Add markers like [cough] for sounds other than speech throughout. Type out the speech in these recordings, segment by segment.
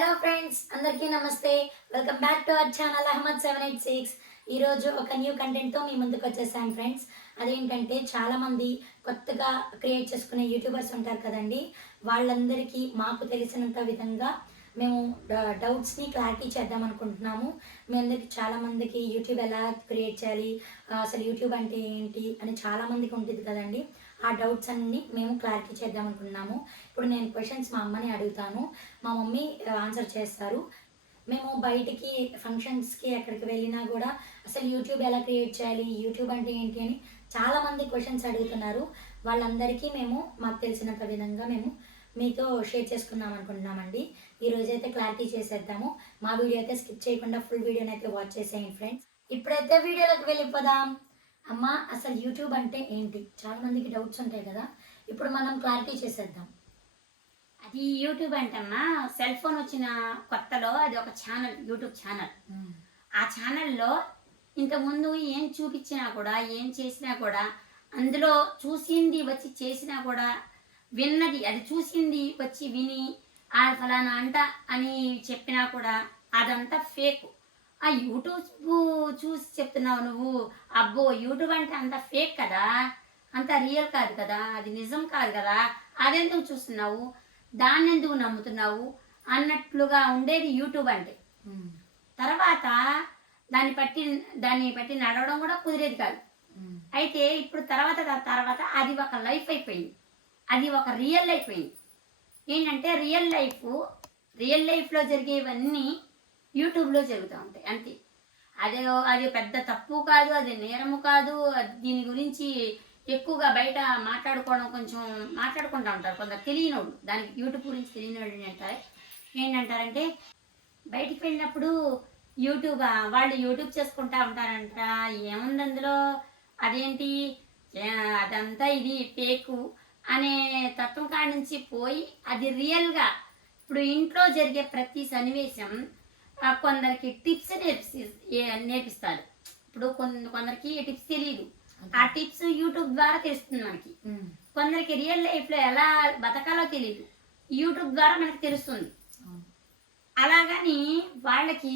Hello friends అందరికీ నమస్తే. Welcome back to our channel Ahmed seven eight six ఈరోజు ఒక న్యూ కంటెంట్తో మీ ముందుకు వచ్చేసాను ఫ్రెండ్స్ అదేంటంటే చాలామంది కొత్తగా క్రియేట్ చేసుకునే యూట్యూబర్స్ ఉంటారు కదండి. వాళ్ళందరికీ మాకు తెలిసినంత విధంగా మేము డౌట్స్ని క్లారిటీ చేద్దాం అనుకుంటున్నాము. మీ అందరికి చాలామందికి యూట్యూబ్ ఎలా క్రియేట్ చేయాలి అసలు యూట్యూబ్ అంటే ఏంటి అని చాలామందికి ఉంటుంది కదండి. ఆ డౌట్స్ అన్ని మేము క్లారిటీ చేద్దాం అనుకుంటున్నాము ఇప్పుడు నేను క్వశ్చన్స్ మా అమ్మని అడుగుతాను. మా మమ్మీ ఆన్సర్ చేస్తారు. మేము బయటికి ఫంక్షన్స్కి ఎక్కడికి వెళ్ళినా కూడా అసలు యూట్యూబ్ ఎలా క్రియేట్ చేయాలి యూట్యూబ్ అంటే ఏంటి అని చాలామంది క్వశ్చన్స్ అడుగుతున్నారు. వాళ్ళందరికీ మేము మాకు తెలిసినంత విధంగా మేము మీతో షేర్ చేసుకుందాం అనుకుంటున్నామండి. ఈరోజు అయితే క్లారిటీ చేసేద్దాము. మా వీడియో అయితే స్కిప్ చేయకుండా ఫుల్ వీడియోని అయితే వాచ్ చేసేయండి ఫ్రెండ్స్ ఇప్పుడైతే వీడియోలోకి వెళ్ళిపోదాం. అమ్మ అసలు యూట్యూబ్ అంటే ఏంటి? చాలా మందికి డౌట్స్ ఉంటాయి కదా. ఇప్పుడు మనం క్లారిటీ చేసేద్దాం. అది యూట్యూబ్ అంటమ్మా. సెల్ ఫోన్ వచ్చిన కొత్తలో అది ఒక ఛానల్ యూట్యూబ్ ఛానల్. ఆ ఛానల్లో ఇంతకుముందు ఏం చూపించినా కూడా ఏం చేసినా కూడా అందులో చూసింది వచ్చి చేసినా కూడా విన్నది అది చూసింది వచ్చి విని ఆ ఫలానా అంట అని చెప్పినా కూడా అదంతా ఫేక్. ఆ యూట్యూబ్ చూసి చెప్తున్నావు నువ్వు. అబ్బో యూట్యూబ్ అంటే అంత ఫేక్ కదా? అంత రియల్ కాదు కదా? అది నిజం కాదు కదా? అదెందుకు చూస్తున్నావు? దాన్ని ఎందుకు నమ్ముతున్నావు? అన్నట్లుగా ఉండేది యూట్యూబ్ అంటే. తర్వాత దాన్ని పట్టి దాన్ని పట్టి నడవడం కూడా కుదిరేది కాదు. అయితే ఇప్పుడు తర్వాత తర్వాత అది ఒక లైఫ్ అయిపోయింది. అది ఒక రియల్ అయిపోయింది ఏంటంటే రియల్ లైఫ్ రియల్ లైఫ్లో జరిగేవన్నీ యూట్యూబ్లో జరుగుతూ ఉంటాయి అంతే. అదే అది పెద్ద తప్పు కాదు అది నేరము కాదు దీని గురించి ఎక్కువగా బయట మాట్లాడుకోవడం కొంచెం మాట్లాడుకుంటూ ఉంటారు కొందరు తెలియనోళ్ళు. దానికి యూట్యూబ్ గురించి తెలియనోళ్ళు అంటారు. ఏంటంటారంటే బయటికి వెళ్ళినప్పుడు యూట్యూబ్ వాళ్ళు యూట్యూబ్ చేసుకుంటా ఉంటారంట ఏముంది అందులో? అదేంటి? అదంతా ఇది ఫేకు అనే తత్వం కాడి నుంచి పోయి అది రియల్గా ఇప్పుడు ఇంట్లో జరిగే ప్రతి సన్నివేశం కొందరికి టిప్స్ నేర్పి నేర్పిస్తారు. ఇప్పుడు కొంద కొందరికి టిప్స్ తెలియదు ఆ టిప్స్ యూట్యూబ్ ద్వారా తెలుస్తుంది మనకి. కొందరికి రియల్ లైఫ్లో ఎలా బతకాలో తెలియదు యూట్యూబ్ ద్వారా మనకి తెలుస్తుంది. అలాగని వాళ్ళకి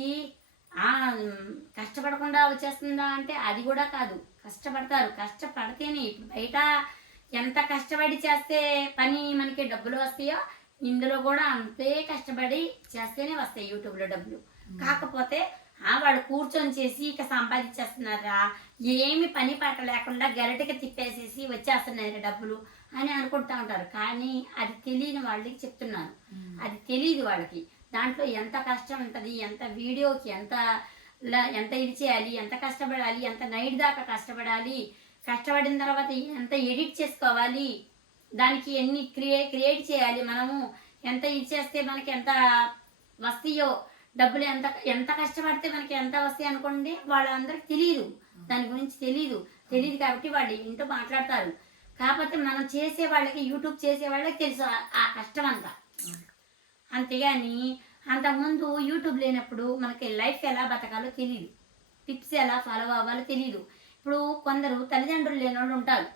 కష్టపడకుండా వచ్చేస్తుందా అంటే అది కూడా కాదు. కష్టపడతారు. కష్టపడితేనే ఇప్పుడు బయట ఎంత కష్టపడి చేస్తే పని మనకి డబ్బులు వస్తాయో ఇందులో కూడా అంతే కష్టపడి చేస్తేనే వస్తాయి యూట్యూబ్లో డబ్బులు. కాకపోతే ఆ వాడు కూర్చొని చేసి ఇక సంపాదించేస్తున్నారా? ఏమి పని పాట లేకుండా గరిటకి తిప్పేసేసి వచ్చేస్తున్నాయి డబ్బులు అని అనుకుంటా ఉంటారు. కానీ అది తెలియని వాళ్ళకి చెప్తున్నాను. అది తెలియదు వాళ్ళకి. దాంట్లో ఎంత కష్టం ఉంటుంది ఎంత వీడియోకి ఎంత ఎంత ఇది చేయాలి ఎంత కష్టపడాలి ఎంత నైట్ దాకా కష్టపడాలి కష్టపడిన తర్వాత ఎంత ఎడిట్ చేసుకోవాలి దానికి ఎన్ని క్రియే క్రియేట్ చేయాలి మనము ఎంత ఇది చేస్తే మనకి ఎంత వస్తాయో డబ్బులు ఎంత ఎంత కష్టపడితే మనకి ఎంత వస్తాయి అనుకోండి వాళ్ళందరికి తెలియదు దాని గురించి తెలియదు తెలియదు కాబట్టి వాళ్ళు ఇంట్లో మాట్లాడతారు. కాకపోతే మనం చేసే వాళ్ళకి యూట్యూబ్ చేసే వాళ్ళకి తెలుసు ఆ- ఆ కష్టం అంతా. అంతేగాని అంతకుముందు యూట్యూబ్ లేనప్పుడు మనకి లైఫ్ ఎలా బతకాలో తెలియదు టిప్స్ ఎలా ఫాలో అవ్వాలో తెలియదు ఇప్పుడు కొందరు తల్లిదండ్రులు లేని వాళ్ళు ఉంటారు.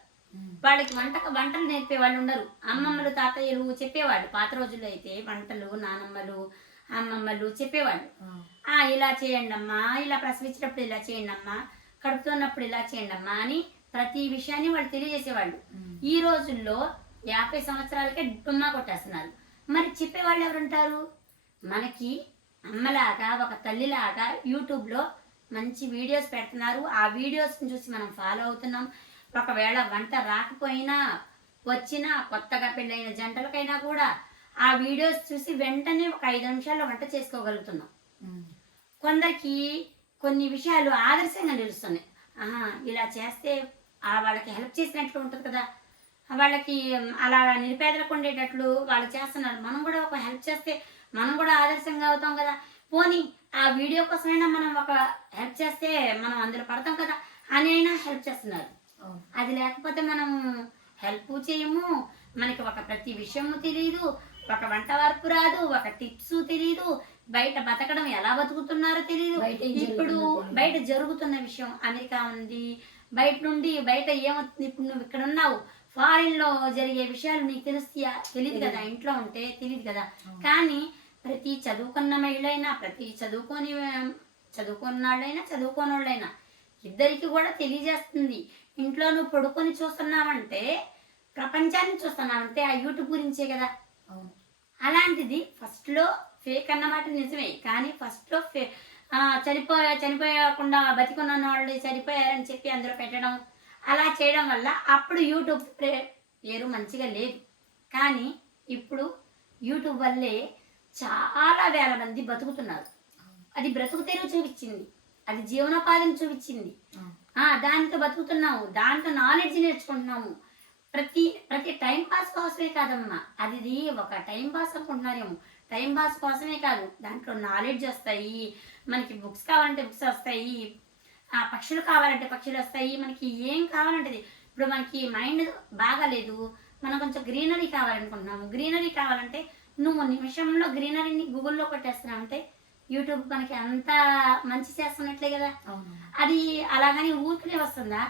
వాళ్ళకి వంట వంటలు నేర్పే వాళ్ళు ఉండరు. అమ్మమ్మలు తాతయ్యలు చెప్పేవాళ్ళు. పాత రోజుల్లో అయితే వంటలు నానమ్మలు అమ్మమ్మలు చెప్పేవాళ్ళు. ఆ. ఇలా చేయండి అమ్మా ఇలా ప్రసవించినప్పుడు ఇలా చేయండి అమ్మా కడుపుతున్నప్పుడు ఇలా చేయండి అమ్మా అని ప్రతి విషయాన్ని వాళ్ళు తెలియజేసేవాళ్ళు. ఈ రోజుల్లో యాభై సంవత్సరాలకే డుమ్మా కొట్టేస్తున్నారు. మరి చెప్పేవాళ్ళు ఎవరుంటారు? మనకి అమ్మలాగా ఒక తల్లిలాగా యూట్యూబ్లో మంచి వీడియోస్ పెడుతున్నారు. ఆ వీడియోస్ని చూసి మనం ఫాలో అవుతున్నాం. ఒకవేళ వంట రాకపోయినా వచ్చినా కొత్తగా పెళ్ళైన జంటలకైనా కూడా ఆ వీడియోస్ చూసి వెంటనే ఒక ఐదు నిమిషాల్లో వంట చేసుకోగలుగుతున్నాం. కొందరికి కొన్ని విషయాలు ఆదర్శంగా నిలుస్తున్నాయి. ఆహా ఇలా చేస్తే ఆ వాళ్ళకి హెల్ప్ చేసినట్లు ఉంటుంది కదా. వాళ్ళకి అలా నిరుపేదలకు ఉండేటట్లు వాళ్ళు చేస్తున్నారు. మనం కూడా ఒక హెల్ప్ చేస్తే మనం కూడా ఆదర్శంగా అవుతాం కదా. పోనీ ఆ వీడియో కోసమైనా మనం ఒక హెల్ప్ చేస్తే మనం అందులో పడతాం కదా అని అయినా హెల్ప్ చేస్తున్నారు. అది లేకపోతే మనం హెల్ప్ చేయము. మనకి ఒక ప్రతి విషయము తెలియదు ఒక వంట వరకు రాదు ఒక టిప్స్ తెలియదు బయట బతకడం ఎలా బతుకుతున్నారో తెలియదు ఇప్పుడు. బయట జరుగుతున్న విషయం అమెరికా ఉంది. బయట నుండి బయట ఏమవుతుంది ఇప్పుడు నువ్వు ఇక్కడ ఉన్నావు. ఫారిన్లో జరిగే విషయాలు నీకు తెలుస్తాయా? తెలియదు కదా. ఇంట్లో ఉంటే తెలియదు కదా. కానీ ప్రతి చదువుకున్న మహిళైనా ప్రతి చదువుకొని చదువుకున్న వాళ్ళైనా చదువుకోని వాళ్ళైనా ఇద్దరికి కూడా తెలియజేస్తుంది. ఇంట్లో నువ్వు పడుకొని చూస్తున్నావంటే ప్రపంచాన్ని చూస్తున్నావంటే ఆ యూట్యూబ్ గురించే కదా. అలాంటిది ఫస్ట్లో ఫేక్ అన్నమాట నిజమే కానీ ఫస్ట్లో ఫే ఆ, చనిపోయా చనిపోయకుండా బతికున్న వాళ్ళు చనిపోయారని చెప్పి అందులో పెట్టడం అలా చేయడం వల్ల అప్పుడు యూట్యూబ్ ప్రే- మంచిగా లేదు. కానీ ఇప్పుడు యూట్యూబ్ వల్లే చాలా వేల మంది బతుకుతున్నారు. అది బ్రతుకు తెరువు చూపించింది అది జీవనోపాధిని చూపించింది. దాంతో బతుకుతున్నాము దాంట్లో నాలెడ్జ్ నేర్చుకుంటున్నాము. ప్రతి ప్రతి టైం పాస్ కోసమే కాదమ్మా. అది ఒక టైం పాస్ అనుకుంటున్నారేమో. టైం పాస్ కోసమే కాదు దాంట్లో నాలెడ్జ్ వస్తాయి మనకి బుక్స్ కావాలంటే బుక్స్ వస్తాయి ఆ పక్షులు కావాలంటే పక్షులు వస్తాయి మనకి ఏం కావాలంటే. ఇప్పుడు మనకి మైండ్ బాగాలేదు మనం కొంచెం గ్రీనరీ కావాలనుకుంటున్నాము. గ్రీనరీ కావాలంటే నువ్వు నిమిషంలో గ్రీనరీని గూగుల్లో కొట్టేస్తున్నావు అంటే యూట్యూబ్ మనకి అంత మంచి చేస్తున్నట్లే కదా. అది అలాగని ఊరికనే వస్తుందా?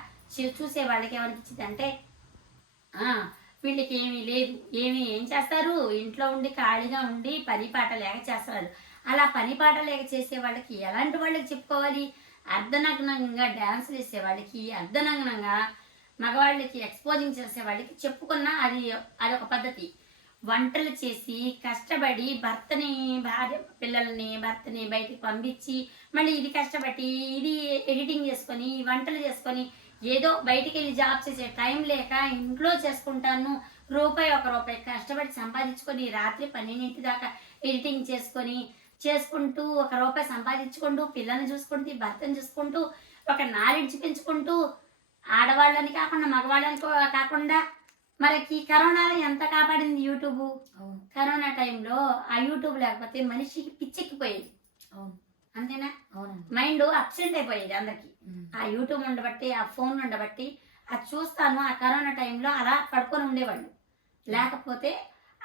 చూసే వాళ్ళకి ఏమనిపించింది అంటే వీళ్ళకి ఏమీ లేదు. ఏమి ఏం చేస్తారు? ఇంట్లో ఉండి ఖాళీగా ఉండి పని పాట లేక చేస్తారు. అలా పని పాట లేక చేసే వాళ్ళకి ఎలాంటి వాళ్ళకి చెప్పుకోవాలి? అర్ధనగ్నంగా డ్యాన్స్ వేసే వాళ్ళకి అర్ధనగ్నంగా మగవాళ్ళకి ఎక్స్పోజింగ్ చేసే వాళ్ళకి చెప్పుకున్న అది అదొక పద్ధతి. వంటలు చేసి కష్టపడి భర్తని భార్య పిల్లల్ని భర్తని బయటికి పంపించి మళ్ళీ ఇది కష్టపడి ఇది ఎడిటింగ్ చేసుకొని వంటలు చేసుకొని ఏదో బయటికి వెళ్ళి జాబ్ చేసే టైం లేక ఇంట్లో చేసుకుంటాను. రూపాయి ఒక రూపాయి కష్టపడి సంపాదించుకొని రాత్రి పన్నెండింటి దాకా ఎడిటింగ్ చేసుకొని చేసుకుంటూ ఒక రూపాయి సంపాదించుకుంటూ పిల్లల్ని చూసుకుంటూ భర్తను చూసుకుంటూ ఒక నాలెడ్జ్ పెంచుకుంటూ ఆడవాళ్ళని కాకుండా మగవాళ్ళని కాకుండా మనకి కరోనాలో ఎంత కాపాడింది యూట్యూబ్? కరోనా టైంలో ఆ యూట్యూబ్ లేకపోతే మనిషికి పిచ్చెక్కిపోయేది. అవును. అంతేనా? మైండ్ అప్సెంట్ అయిపోయేది అందరికి. ఆ యూట్యూబ్ ఉండబట్టి ఆ ఫోన్ ఉండబట్టి అది చూస్తాను ఆ కరోనా టైంలో అలా పడుకొని ఉండేవాళ్ళు. లేకపోతే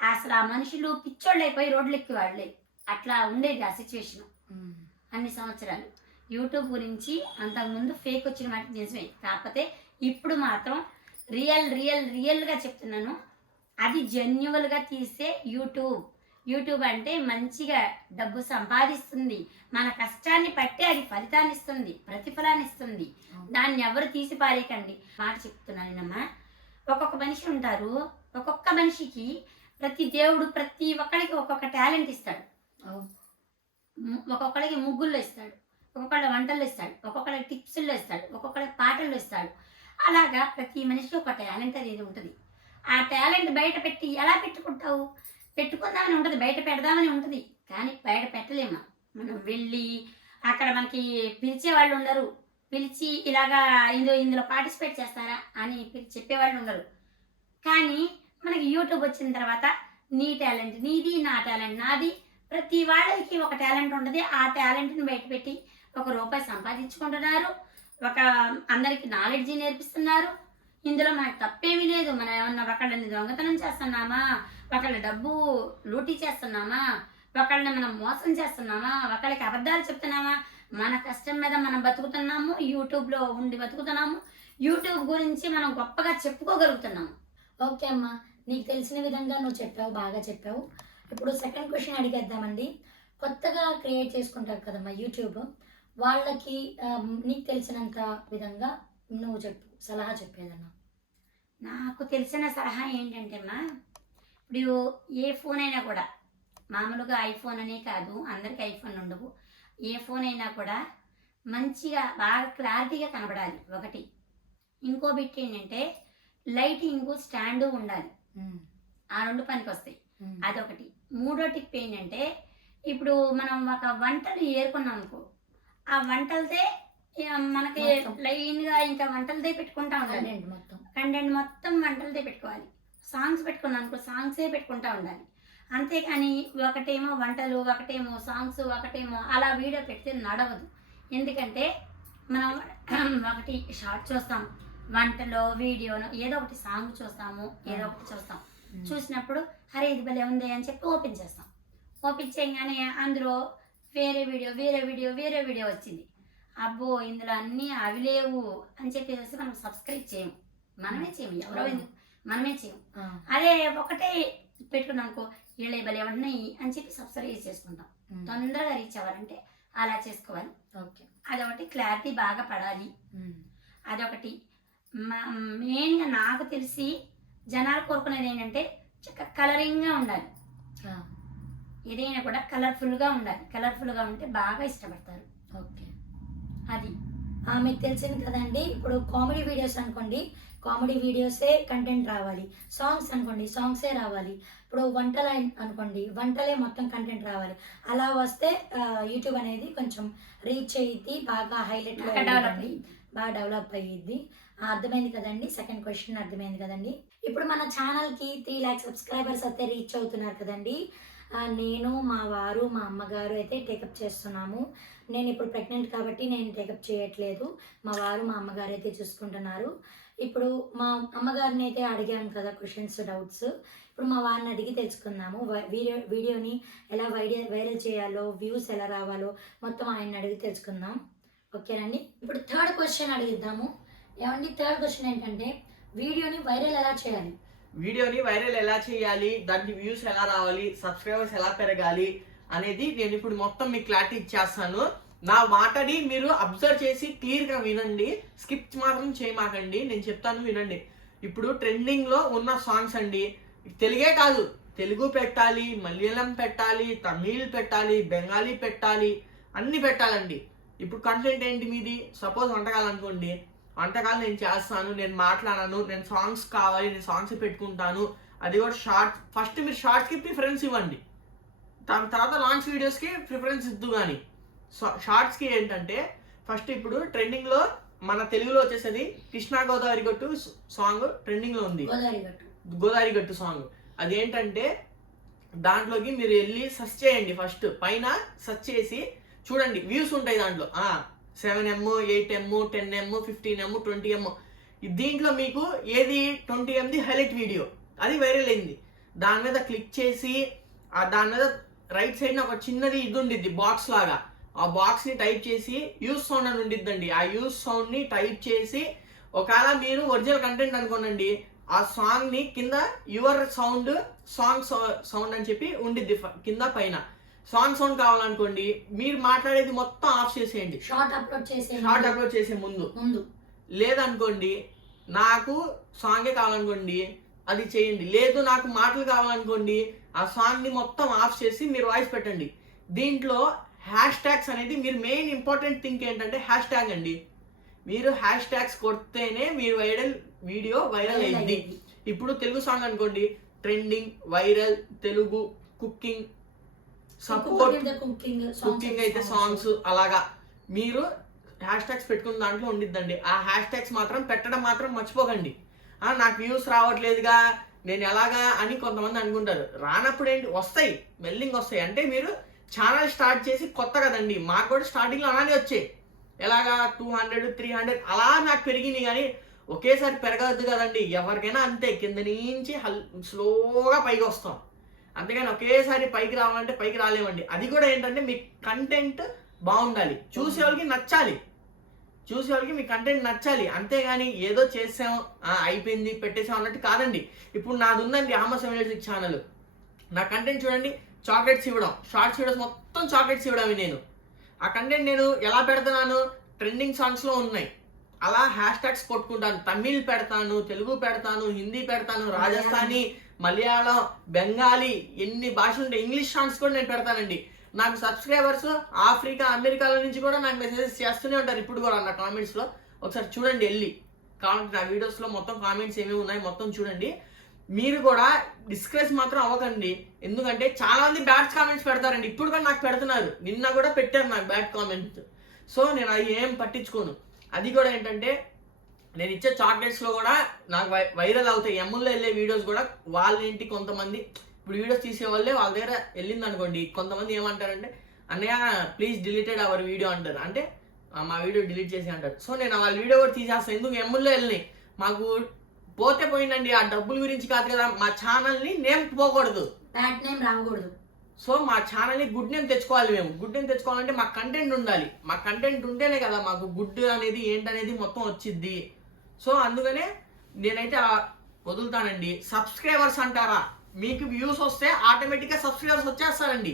అసలు ఆ మనుషులు పిచ్చోళ్ళు అయిపోయి రోడ్లు ఎక్కేవాళ్ళే అట్లా ఉండేది ఆ సిచ్యువేషన్. అన్ని సంవత్సరాలు. యూట్యూబ్ గురించి అంతకుముందు ఫేక్ వచ్చిన మాట నిజమే. కాకపోతే ఇప్పుడు మాత్రం రియల్ రియల్ రియల్గా చెప్తున్నాను. అది జెన్యువల్గా తీసే యూట్యూబ్. యూట్యూబ్ అంటే మంచిగా డబ్బు సంపాదిస్తుంది. మన కష్టాన్ని బట్టి అది ఫలితాన్ని ఇస్తుంది ప్రతిఫలాన్ని ఇస్తుంది. దాన్ని ఎవరు తీసి పారేయకండి? మాట చెప్తున్నానమ్మా ఒక్కొక్క మనిషి ఉంటారు. ఒక్కొక్క మనిషికి ప్రతి దేవుడు ప్రతి ఒక్కరికి ఒక్కొక్క టాలెంట్ ఇస్తాడు. ఒక్కొక్కడికి ముగ్గుల్లో ఇస్తాడు. ఒక్కొక్కళ్ళ వంటల్లో ఇస్తాడు. ఒక్కొక్కళ్ళకి టిప్స్లో ఇస్తాడు. ఒక్కొక్కళ్ళకి పాటల్లో ఇస్తాడు. అలాగా ప్రతి మనిషికి ఒక టాలెంట్ అనేది ఉంటుంది. ఆ టాలెంట్ బయట పెట్టి ఎలా పెట్టుకుంటావు? పెట్టుకుందామని ఉంటుంది బయట పెడదామని ఉంటుంది. కానీ బయట పెట్టలేము మనం. వెళ్ళి అక్కడ మనకి పిలిచే వాళ్ళు ఉండరు. పిలిచి ఇలాగా ఇందులో ఇందులో పార్టిసిపేట్ చేస్తారా అని చెప్పేవాళ్ళు ఉండరు. కానీ మనకి యూట్యూబ్ వచ్చిన తర్వాత నీ టాలెంట్ నీది నా టాలెంట్ నాది ప్రతి వాళ్ళకి ఒక టాలెంట్ ఉంటుంది. ఆ టాలెంట్ని బయటపెట్టి ఒక రూపాయి సంపాదించుకుంటున్నారు. ఒక అందరికి నాలెడ్జ్ నేర్పిస్తున్నారు. ఇందులో మనకు తప్పేమీ లేదు. మనం ఏమన్నా ఒకళ్ళని దొంగతనం చేస్తున్నామా? ఒకళ్ళ డబ్బు లూటీ చేస్తున్నామా? ఒకళ్ళని మనం మోసం చేస్తున్నామా? ఒకళ్ళకి అబద్ధాలు చెప్తున్నామా? మన కష్టం మీద మనం బతుకుతున్నాము యూట్యూబ్లో ఉండి బతుకుతున్నాము యూట్యూబ్ గురించి మనం గొప్పగా చెప్పుకోగలుగుతున్నాము. ఓకే అమ్మా నీకు తెలిసిన విధంగా నువ్వు చెప్పావు బాగా చెప్పావు. ఇప్పుడు సెకండ్ క్వశ్చన్ అడిగేద్దామండి. కొత్తగా క్రియేట్ చేసుకుంటారు కదమ్మా యూట్యూబ్ వాళ్ళకి నీకు తెలిసినంత విధంగా నువ్వు చెప్పు సలహా చెప్పేదన్నా నాకు తెలిసిన సలహా ఏంటంటే అమ్మా ఇప్పుడు ఏ ఫోన్ అయినా కూడా మామూలుగా ఐఫోన్ అనే కాదు అందరికి ఐఫోన్ ఉండవు. ఏ ఫోన్ అయినా కూడా మంచిగా బాగా క్లారిటీగా కనబడాలి. ఒకటి. ఇంకో బిట్ ఏంటంటే లైటింగ్ స్టాండు ఉండాలి. ఆ రెండు పనికి వస్తాయి అదొకటి. మూడో టిప్ ఏంటంటే ఇప్పుడు మనం ఒక వంటలు ఏరుకున్నాం అనుకో ఆ వంటలదే మనకి. లైన్గా ఇంకా వంటలదే పెట్టుకుంటా ఉండాలి. మొత్తం. కంటెంట్ మొత్తం వంటలదే పెట్టుకోవాలి. సాంగ్స్ పెట్టుకున్నాం అనుకో సాంగ్సే పెట్టుకుంటా ఉండాలి. అంతేకాని ఒకటేమో వంటలు ఒకటేమో సాంగ్స్ ఒకటేమో అలా వీడియో పెడితే నడవదు. ఎందుకంటే మనం [clears throat] ఒకటి షార్ట్ చూస్తాం వంటలో వీడియోలో ఏదో ఒకటి సాంగ్ చూస్తాము ఏదో ఒకటి చూస్తాం. చూసినప్పుడు అరే ఇది భలే ఉంది అని చెప్పి ఓపెన్ చేస్తాం. ఓపెన్ చేయగానే అందులో వేరే వీడియో వేరే వీడియో వేరే వీడియో వచ్చింది. అబ్బో ఇందులో అన్నీ అవి లేవు అని చెప్పేసి మనం సబ్స్క్రైబ్ చేయము. మనమే చేయము ఎవరో ఎందుకు? మనమే చేయము ఆ, అదే ఒకటే పెట్టుకున్నాం అనుకో వీళ్ళ భలే ఉన్నాయి అని చెప్పి సబ్స్క్రైబ్ చేసుకుంటాం. తొందరగా రీచ్ అవ్వాలంటే అలా చేసుకోవాలి. ఓకే. అదొకటి క్లారిటీ బాగా పడాలి. అదొకటి. మా- మెయిన్గా నాకు తెలిసి జనాలు కోరుకునేది ఏంటంటే చక్కగా కలరింగ్గా ఉండాలి. ఏదైనా కూడా కలర్ఫుల్గా ఉండాలి. కలర్ఫుల్గా ఉంటే బాగా ఇష్టపడతారు. ఓకే. అది. మీకు తెలిసింది కదండి. ఇప్పుడు కామెడీ వీడియోస్ అనుకోండి. కామెడీ వీడియోసే కంటెంట్ రావాలి. సాంగ్స్ అనుకోండి సాంగ్సే రావాలి. ఇప్పుడు వంటలు అన్- అనుకోండి వంటలే మొత్తం కంటెంట్ రావాలి. అలా వస్తే యూట్యూబ్ అనేది కొంచెం రీచ్ అయ్యిద్ది బాగా హైలైట్ బాగా డెవలప్ అయ్యింది. బాగా డెవలప్ అయ్యిద్ది. అర్థమైంది కదండి. సెకండ్ క్వశ్చన్ అర్థమైంది కదండి. ఇప్పుడు మన ఛానల్కి త్రీ ల్యాక్ సబ్స్క్రైబర్స్ అయితే రీచ్ అవుతున్నారు కదండి. నేను మా వారు మా అమ్మగారు అయితే టేకప్ చేస్తున్నాము. నేను ఇప్పుడు ప్రెగ్నెంట్ కాబట్టి నేను టేకప్ చేయట్లేదు. మా వారు మా అమ్మగారు అయితే చూసుకుంటున్నారు. ఇప్పుడు మా అమ్మగారిని అయితే అడిగాను కదా క్వశ్చన్స్ డౌట్స్ ఇప్పుడు మా వారిని అడిగి తెలుసుకుందాము. వై- వీడియో వీడియోని ఎలా వైరల్ వైరల్ చేయాలో వ్యూస్ ఎలా రావాలో మొత్తం ఆయన అడిగి తెలుసుకుందాం. ఓకేనండి ఇప్పుడు థర్డ్ క్వశ్చన్ అడిగిద్దాము. ఏమండి? థర్డ్ క్వశ్చన్ ఏంటంటే వీడియోని వైరల్ ఎలా చేయాలి? వీడియోని వైరల్ ఎలా చేయాలి? దానికి వ్యూస్ ఎలా రావాలి? సబ్స్క్రైబర్స్ ఎలా పెరగాలి? అనేది నేను ఇప్పుడు మొత్తం మీకు క్లారిటీ ఇచ్చేస్తాను. నా మాటని మీరు అబ్జర్వ్ చేసి క్లియర్గా వినండి. స్కిప్ మాత్రం చేయమాకండి. నేను చెప్తాను వినండి. ఇప్పుడు ట్రెండింగ్లో ఉన్న సాంగ్స్ అండి. తెలుగే కాదు. తెలుగు పెట్టాలి మలయాళం పెట్టాలి తమిళ్ పెట్టాలి బెంగాలీ పెట్టాలి అన్ని పెట్టాలండి. ఇప్పుడు కంటెంట్ ఏంటి మీది? సపోజ్ వంటకాలు అనుకోండి. వంటకాలు నేను చేస్తాను నేను మాట్లాడాను నేను సాంగ్స్ కావాలి నేను సాంగ్స్ పెట్టుకుంటాను. అది కూడా షార్ట్ ఫస్ట్ మీరు షార్ట్స్కి ప్రిఫరెన్స్ ఇవ్వండి. దాని తర్వాత లాంచ్ వీడియోస్కి ప్రిఫరెన్స్ ఇద్దు కానీ షార్ట్స్కి ఏంటంటే ఫస్ట్ ఇప్పుడు ట్రెండింగ్లో మన తెలుగులో వచ్చేసేది కృష్ణా గోదావరి గట్టు సాంగ్ ట్రెండింగ్లో ఉంది. గోదావరి గట్టు. సాంగ్ అదేంటంటే దాంట్లోకి మీరు వెళ్ళి సెర్చ్ చేయండి ఫస్ట్ పైన సెర్చ్ చేసి చూడండి వ్యూస్ ఉంటాయి దాంట్లో. Seven M eight M ten M fifteen M twenty M దీంట్లో మీకు ఏది ట్వంటీ ఎంది హైలైట్ వీడియో అది వైరల్ అయింది. దాని మీద క్లిక్ చేసి ఆ దాని మీద రైట్ సైడ్ ఒక చిన్నది ఇది ఉండిద్ది బాక్స్ లాగా. ఆ బాక్స్ని టైప్ చేసి యూస్ సౌండ్ అని ఉండిద్దండి. ఆ యూస్ సౌండ్ని టైప్ చేసి ఒకవేళ మీరు ఒరిజినల్ కంటెంట్ అనుకోనండి ఆ సాంగ్ని కింద యువర్ సౌండ్ సాంగ్ సౌండ్ అని చెప్పి ఉండిద్ది కింద పైన. సాంగ్ సౌండ్ కావాలనుకోండి మీరు మాట్లాడేది మొత్తం ఆఫ్ చేసేయండి. షార్ట్ అప్లోడ్ చేసే షార్ట్ అప్లోడ్ చేసే ముందు. ముందు. లేదనుకోండి నాకు సాంగే కావాలనుకోండి అది చేయండి. లేదు నాకు మాటలు కావాలనుకోండి ఆ సాంగ్ని మొత్తం ఆఫ్ చేసి మీరు వాయిస్ పెట్టండి. దీంట్లో హ్యాష్ ట్యాగ్స్ అనేది మీరు మెయిన్ ఇంపార్టెంట్ థింగ్ ఏంటంటే హ్యాష్ ట్యాగ్ అండి. మీరు హ్యాష్ ట్యాగ్స్ కొడితేనే మీరు వైరల్ వీడియో వైరల్ అయింది. ఇప్పుడు తెలుగు సాంగ్ అనుకోండి trending viral Telugu cooking support cooking cooking అయితే సాంగ్స్ అలాగా. మీరు హ్యాష్ ట్యాగ్స్ పెట్టుకున్న దాంట్లో ఉండిద్దండి. ఆ హ్యాష్ ట్యాగ్స్ మాత్రం పెట్టడం మాత్రం మర్చిపోకండి. నాకు వ్యూస్ రావట్లేదుగా. నేను ఎలాగా అని కొంతమంది అనుకుంటారు. రానప్పుడు ఏంటి వస్తాయి. మెల్లింగ్ వస్తాయి. అంటే మీరు ఛానల్ స్టార్ట్ చేసి కొత్త కదండి. మాకు కూడా స్టార్టింగ్లో అలానే వచ్చాయి. ఎలాగా టూ హండ్రెడ్ త్రీ హండ్రెడ్ అలా నాకు పెరిగింది కానీ ఒకేసారి పెరగద్దు కదండి. ఎవరికైనా అంతే. కింద నుంచి హల్ స్లోగా పైకి వస్తాం. అంతేగాని ఒకేసారి పైకి రావాలంటే పైకి రాలేమండి. అది కూడా ఏంటంటే మీ కంటెంట్ బాగుండాలి. చూసేవాళ్ళకి నచ్చాలి. చూసేవాళ్ళకి మీ కంటెంట్ నచ్చాలి. అంతేగాని ఏదో చేసాం ఆ, అయిపోయింది పెట్టేసాం అన్నట్టు కాదండి. ఇప్పుడు నాది ఉందండి ఆమ సెవెన్ ఛానల్ నా కంటెంట్ చూడండి చాక్లెట్స్ ఇవ్వడం. షార్ట్స్ వీడియోస్ మొత్తం చాక్లెట్స్ ఇవ్వడమే నేను. ఆ కంటెంట్ నేను ఎలా పెడుతున్నాను? ట్రెండింగ్ సాంగ్స్లో ఉన్నాయి. అలా హ్యాష్ ట్యాగ్స్ కొట్టుకుంటాను. తమిళ్ పెడతాను తెలుగు పెడతాను హిందీ పెడతాను రాజస్థానీ మలయాళం బెంగాలీ ఎన్ని భాషలు ఉంటాయి ఇంగ్లీష్ సాంగ్స్ కూడా నేను పెడతానండి. నాకు సబ్స్క్రైబర్స్ ఆఫ్రికా అమెరికాల నుంచి కూడా నాకు మెసేజెస్ చేస్తూనే ఉంటారు ఇప్పుడు కూడా నా కామెంట్స్లో ఒకసారి చూడండి వెళ్ళి. కామెంట్ నా వీడియోస్లో మొత్తం కామెంట్స్ ఏమేమి ఉన్నాయి మొత్తం చూడండి. మీరు కూడా డిస్కస్ మాత్రం అవ్వకండి. ఎందుకంటే చాలా మంది బ్యాడ్ కామెంట్స్ పెడతారండి. ఇప్పుడు కూడా నాకు పెడుతున్నారు. నిన్న కూడా పెట్టారు నాకు బ్యాడ్ కామెంట్స్ సో నేను అది ఏం పట్టించుకోను. అది కూడా ఏంటంటే నేను ఇచ్చే చాక్లెట్స్లో కూడా నాకు వై- వైరల్ అవుతాయి. ఎమ్ముల్లో వెళ్ళే వీడియోస్ కూడా వాళ్ళేంటి కొంతమంది ఇప్పుడు వీడియోస్ తీసే వాళ్ళే వాళ్ళ దగ్గర వెళ్ళింది అనుకోండి కొంతమంది ఏమంటారంటే అన్నయ్య ప్లీజ్ డిలీటెడ్ అవర్ వీడియో అంటారు. అంటే "ఆ, మా వీడియో డిలీట్ చేసి అంటారు. సో నేను వాళ్ళ వీడియో కూడా తీసేస్తాను ఎందుకు? ఎమ్ముల్లో వెళ్ళినాయి మాకు పోతే పోయిందండి. ఆ డబ్బుల గురించి కాదు కదా మా ఛానల్ని నేమ్ పోకూడదు. నేమ్ రాకూడదు. సో మా ఛానల్ని గుడ్ నేమ్ తెచ్చుకోవాలి మేము. గుడ్ నేమ్ తెచ్చుకోవాలంటే మా కంటెంట్ ఉండాలి. మా కంటెంట్ ఉంటేనే కదా మాకు గుడ్ అనేది ఏంటనేది మొత్తం వచ్చిద్ది. సో అందుకనే నేనైతే వదులుతానండి. సబ్స్క్రైబర్స్ అంటారా? మీకు వ్యూస్ వస్తే ఆటోమేటిక్గా సబ్స్క్రైబర్స్ వచ్చేస్తారండి.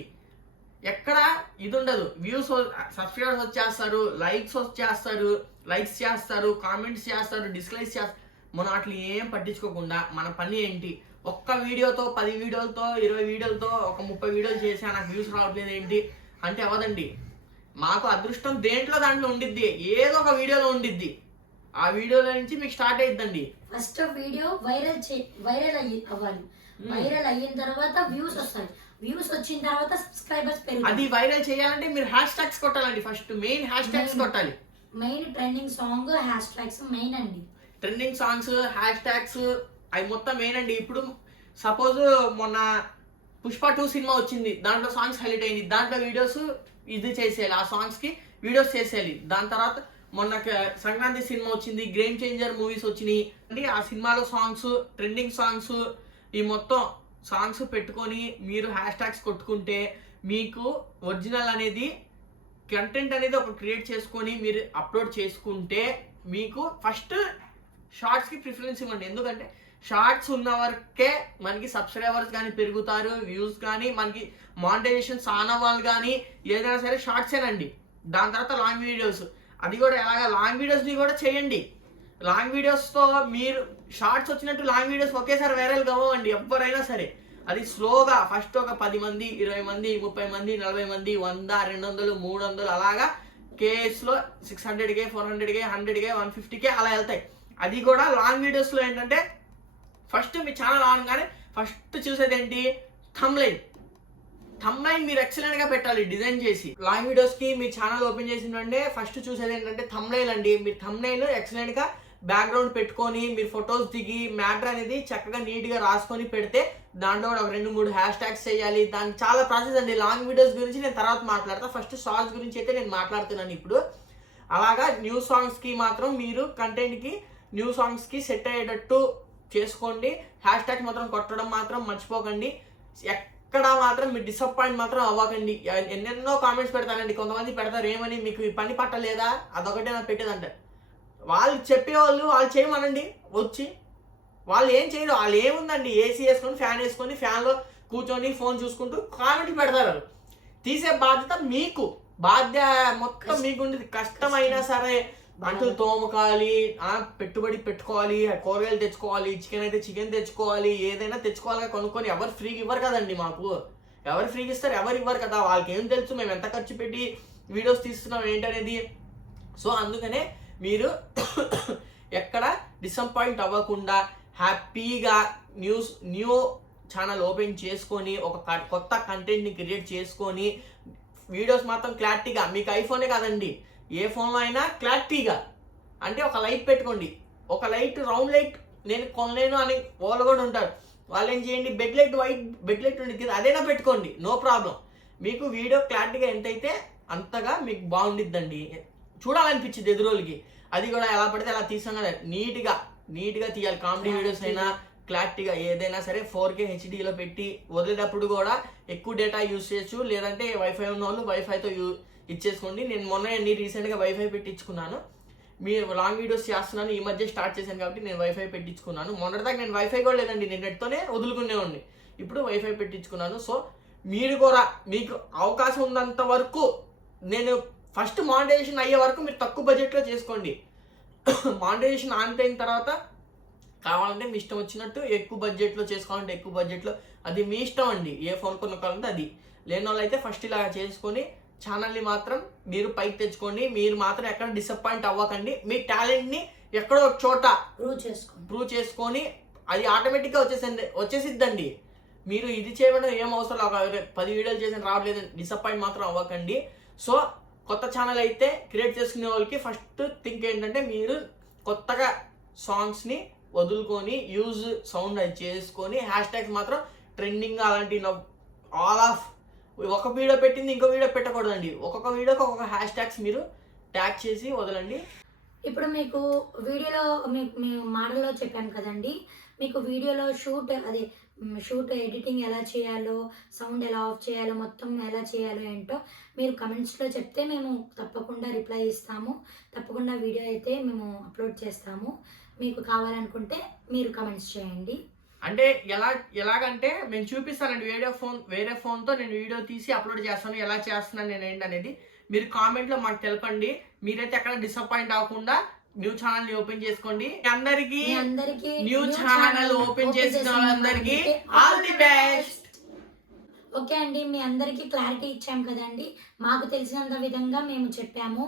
ఎక్కడ ఇది ఉండదు. వ్యూస్ సబ్స్క్రైబర్స్ వచ్చేస్తారు లైక్స్ వచ్చేస్తారు లైక్స్ చేస్తారు కామెంట్స్ చేస్తారు డిస్లైక్స్ చేస్తారు. మనం అట్లా ఏం పట్టించుకోకుండా మన పని ఏంటి? ఒక్క వీడియోతో పది వీడియోలతో ఇరవై వీడియోలతో ఒక ముప్పై వీడియోలు చేసా నాకు వ్యూస్ రావట్లేదు ఏంటి? అంటే అవదండి మాకు అదృష్టం దేంట్లో దాంట్లో ఉండిద్ది. ఏదో ఒక వీడియోలో ఉండిద్ది. ఆ వీడియోలో నుంచి మీకు స్టార్ట్ అయిద్దండి. ఫస్ట్ వీడియో వైరల్ వైరల్ అయ్యి అవ్వాలి. వైరల్ అయిన తర్వాత వ్యూస్ వస్తాయి. వ్యూస్ వచ్చిన తర్వాత సబ్స్క్రైబర్స్ అది పెరుగుతాయి వైరల్ చేయాలంటే మీరు హ్యాష్ ట్యాగ్స్ కొట్టాలండి ఫస్ట్. Main hashtags. కొట్టాలి. Main trending song hashtags main అండి. ట్రెండింగ్ సాంగ్స్ హ్యాష్ ట్యాగ్స్ అవి మొత్తం మెయిన్ అండి. ఇప్పుడు సపోజ్ మొన్న పుష్ప టూ సినిమా వచ్చింది. దాంట్లో సాంగ్స్ హైలైట్ అయింది. దాంట్లో వీడియోస్ ఇది చేసేయాలి. ఆ సాంగ్స్కి వీడియోస్ చేసేయాలి. దాని తర్వాత మొన్న సంక్రాంతి సినిమా వచ్చింది గేమ్ చేంజర్ మూవీస్ వచ్చినాయి. అంటే ఆ సినిమాలో సాంగ్స్ ట్రెండింగ్ సాంగ్స్ ఈ మొత్తం సాంగ్స్ పెట్టుకొని మీరు హ్యాష్ ట్యాగ్స్ కొట్టుకుంటే మీకు ఒరిజినల్ అనేది కంటెంట్ అనేది ఒక క్రియేట్ చేసుకొని మీరు అప్లోడ్ చేసుకుంటే మీకు ఫస్ట్ షార్ట్స్కి ప్రిఫరెన్స్ ఇవ్వండి. ఎందుకంటే షార్ట్స్ ఉన్న వరకే మనకి సబ్స్క్రైబర్స్ కానీ పెరుగుతారు వ్యూస్ కానీ మనకి మానిటైజేషన్ ఆన్ అవ్వాలి కానీ ఏదైనా సరే షార్ట్సేనండి దాని తర్వాత లాంగ్ వీడియోస్ అది కూడా ఎలాగ? లాంగ్ వీడియోస్ని కూడా చేయండి. లాంగ్ వీడియోస్తో మీరు షార్ట్స్ వచ్చినట్టు లాంగ్ వీడియోస్ ఒకేసారి వైరల్ కావండి ఎవరైనా సరే. అది స్లోగా ఫస్ట్ ఒక పది మంది ఇరవై మంది ముప్పై మంది నలభై మంది వంద రెండు వందలు మూడు వందలు అలాగా కేఎస్లో సిక్స్ హండ్రెడ్కే ఫోర్ హండ్రెడ్కే హండ్రెడ్కే వన్ ఫిఫ్టీకే అలా వెళ్తాయి. అది కూడా లాంగ్ వీడియోస్లో ఏంటంటే ఫస్ట్ మీ ఛానల్ ఆనగానే ఫస్ట్ చూసేది ఏంటి థమ్లైన్ థమ్లైన్ మీరు ఎక్సలెంట్గా పెట్టాలి డిజైన్ చేసి. లాంగ్ వీడియోస్కి మీ ఛానల్ ఓపెన్ చేసిందంటే ఫస్ట్ చూసేది ఏంటంటే థమ్లైన్ అండి. మీరు థమ్లైన్ ఎక్సలెంట్గా బ్యాక్గ్రౌండ్ పెట్టుకొని మీరు ఫొటోస్ దిగి మ్యాటర్ అనేది చక్కగా నీట్గా రాసుకొని పెడితే దాంట్లో కూడా ఒక రెండు మూడు హ్యాష్ ట్యాగ్స్ చేయాలి దానికి చాలా ప్రాసెస్ అండి. లాంగ్ వీడియోస్ గురించి నేను తర్వాత మాట్లాడతా. ఫస్ట్ సాంగ్స్ గురించి అయితే నేను మాట్లాడుతున్నాను ఇప్పుడు. అలాగా న్యూ సాంగ్స్కి మాత్రం మీరు కంటెంట్కి న్యూ సాంగ్స్కి సెట్ అయ్యేటట్టు చేసుకోండి. హ్యాష్ ట్యాగ్ మాత్రం కొట్టడం మాత్రం మర్చిపోకండి. ఎక్కడ మాత్రం మీరు డిసప్పాయింట్ మాత్రం అవ్వకండి. ఎన్నెన్నో కామెంట్స్ పెడతానండి కొంతమంది పెడతారు ఏమని మీకు ఈ పని పట్టలేదా? అదొకటే నాకు పెట్టేదంటారు వాళ్ళు చెప్పేవాళ్ళు వాళ్ళు చేయమనండి. వచ్చి వాళ్ళు ఏం చేయరు. వాళ్ళు ఏముందండి? ఏసీ వేసుకొని ఫ్యాన్ వేసుకొని ఫ్యాన్లో కూర్చొని ఫోన్ చూసుకుంటూ కామెంట్ పెడతారు. తీసే బాధ్యత మీకు. బాధ్య మొత్తం మీకు ఉండేది కష్టమైనా సరే అంటులు తోమకాలి ఆ, పెట్టుబడి పెట్టుకోవాలి కూరగాయలు తెచ్చుకోవాలి చికెన్ అయితే చికెన్ తెచ్చుకోవాలి ఏదైనా తెచ్చుకోవాలి కొనుక్కొని ఎవరు ఫ్రీగా ఇవ్వరు కదండి మాకు. ఎవరు ఫ్రీగా ఇస్తారు? ఎవరు ఇవ్వరు కదా. వాళ్ళకి ఏం తెలుసు? మేము ఎంత ఖర్చు పెట్టి వీడియోస్ తీస్తున్నాం ఏంటనేది. సో అందుకనే మీరు [coughs] ఎక్కడ డిసప్పాయింట్ అవ్వకుండా హ్యాపీగా న్యూస్ న్యూ ఛానల్ ఓపెన్ చేసుకొని ఒక కొత్త కంటెంట్ని క్రియేట్ చేసుకొని వీడియోస్ మాత్రం క్లారిటీగా మీకు ఐఫోనే కాదండి. ఏ ఫోన్లో అయినా క్లారిటీగా అంటే ఒక లైట్ పెట్టుకోండి. ఒక లైట్ రౌండ్ లైట్ నేను కొనలేను అని వాళ్ళు కూడా ఉంటారు. వాళ్ళు ఏం చేయండి? Bed light white bed light ఉండి కదా అదైనా పెట్టుకోండి. నో ప్రాబ్లం మీకు వీడియో క్లారిటీగా ఎంతైతే అంతగా మీకు బాగుండిద్దండి. చూడాలనిపించింది ఎదురోళ్ళకి అది కూడా ఎలా పడితే అలా తీసాం కదా. నీట్గా నీట్గా తీయాలి. కామెడీ వీడియోస్ అయినా క్లారిటీగా ఏదైనా సరే ఫోర్ కే హెచ్డీలో పెట్టి వదిలేటప్పుడు కూడా ఎక్కువ డేటా యూస్ చేయొచ్చు. లేదంటే వైఫై ఉన్న వాళ్ళు వైఫైతో యూ ఇచ్చేసుకోండి. నేను మొన్న నీ రీసెంట్గా వైఫై పెట్టించుకున్నాను. మీరు లాంగ్ వీడియోస్ చేస్తున్నాను. ఈ మధ్య స్టార్ట్ చేశాను కాబట్టి నేను వైఫై పెట్టించుకున్నాను. మొన్నటిదాకా నేను వైఫై కూడా లేదండి. నేను నెట్తోనే వదులుకునేవాడిని. ఇప్పుడు వైఫై పెట్టించుకున్నాను. సో మీరు కూడా మీకు అవకాశం ఉన్నంత వరకు నేను ఫస్ట్ మానిటైజేషన్ అయ్యే వరకు మీరు తక్కువ బడ్జెట్లో చేసుకోండి. మానిటైజేషన్ ఆన్ అయిన తర్వాత కావాలంటే మీ ఇష్టం వచ్చినట్టు ఎక్కువ బడ్జెట్లో చేసుకోవాలంటే ఎక్కువ బడ్జెట్లో అది మీ ఇష్టం అండి. ఏ ఫోన్ కొనుక్కోవాలంటే అది. లేని వాళ్ళు అయితే ఫస్ట్ ఇలా చేసుకొని ఛానల్ని మాత్రం మీరు పైకి తెచ్చుకోండి. మీరు మాత్రం ఎక్కడ డిసప్పాయింట్ అవ్వకండి. మీ టాలెంట్ని ఎక్కడో ఒక చోట ప్రూవ్ చేసుకోండి. ప్రూవ్ చేసుకొని అది ఆటోమేటిక్గా వచ్చేసింది వచ్చేసిద్దండి. మీరు ఇది చేయడం ఏం అవసరం పది వీడియోలు చేసిన రావట్లేదు డిసప్పాయింట్ మాత్రం అవ్వకండి. సో కొత్త ఛానల్ అయితే క్రియేట్ చేసుకునే వాళ్ళకి ఫస్ట్ థింక్ ఏంటంటే మీరు కొత్తగా సాంగ్స్ని వదులుకొని యూజ్ సౌండ్ అది చేసుకొని హ్యాష్ ట్యాగ్స్ మాత్రం ట్రెండింగ్ అలాంటి ఆల్ ఆఫ్ ఒక వీడియో పెట్టింది ఇంకో వీడియో పెట్టకూడదండి. ఒక్కొక్క వీడియోకి ఒక్కొక్క హ్యాష్ ట్యాగ్స్ మీరు ట్యాగ్ చేసి వదలండి. ఇప్పుడు మీకు వీడియోలో మీకు మేము మాటల్లో చెప్పాను కదండి. మీకు వీడియోలో షూట్ అదే షూట్ ఎడిటింగ్ ఎలా చేయాలో సౌండ్ ఎలా ఆఫ్ చేయాలో మొత్తం ఎలా చేయాలో ఏంటో మీరు కమెంట్స్లో చెప్తే మేము తప్పకుండా రిప్లై ఇస్తాము. తప్పకుండా వీడియో అయితే మేము అప్లోడ్ చేస్తాము. మీకు కావాలనుకుంటే మీరు కమెంట్స్ చేయండి. అంటే ఎలా ఎలాగంటే మేము చూపిస్తానండి వేరే ఫోన్ వేరే ఫోన్తో నేను వీడియో తీసి అప్లోడ్ చేస్తాను ఎలా చేస్తున్నాను నేను ఏంటి అనేది. మీరు కామెంట్లో మాకు తెలపండి. మీరైతే ఎక్కడ డిసప్పాయింట్ అవ్వకుండా న్యూ ఛానల్ని ఓపెన్ చేసుకోండి. అందరికీ న్యూ ఛానల్ ఓపెన్ చేసిన వాళ్ళందరికీ ఆల్ ది బెస్ట్. ఓకే అండి మీ అందరికీ క్లారిటీ ఇచ్చాం కదండి. మాకు తెలిసినంత విధంగా మేము చెప్పాము.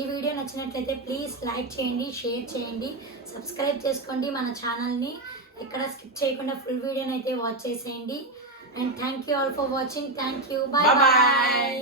ఈ వీడియో నచ్చినట్లయితే ప్లీజ్ లైక్ చేయండి షేర్ చేయండి సబ్స్క్రైబ్ చేసుకోండి మన ఛానల్ని. ఎక్కడ స్కిప్ చేయకుండా ఫుల్ వీడియోని అయితే వాచ్ చేసేయండి and thank you all for watching thank you bye. Bye